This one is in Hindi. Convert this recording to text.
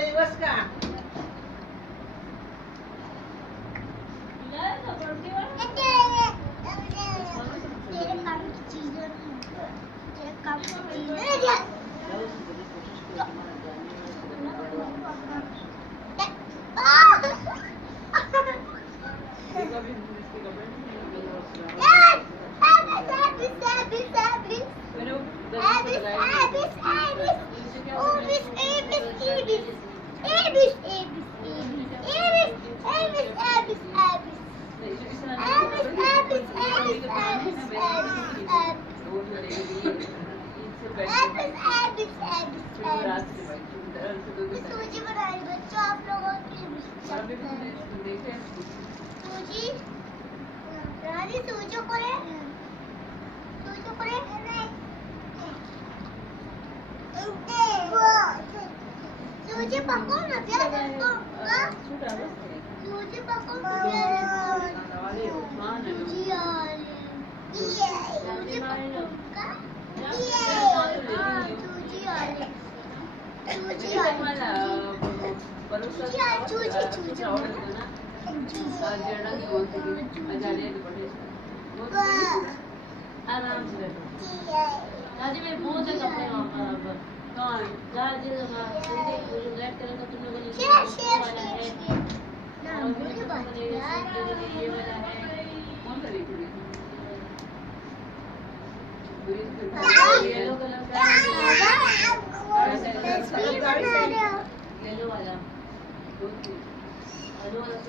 दिवस का सूजी बनाई बच्चों आप लोगों की सूजी रानी सूजी करे सूजी पको ना प्याज को सूजी पको सूजी आराम से दादी मेरे बहुत से कपड़े वहाँ पर कौन दादी ब्लैक कलर का तुम लोगों ने वाला है ना मुझे बात ये वाला है कौन सा देखोगे येलो कलर का येलो वाला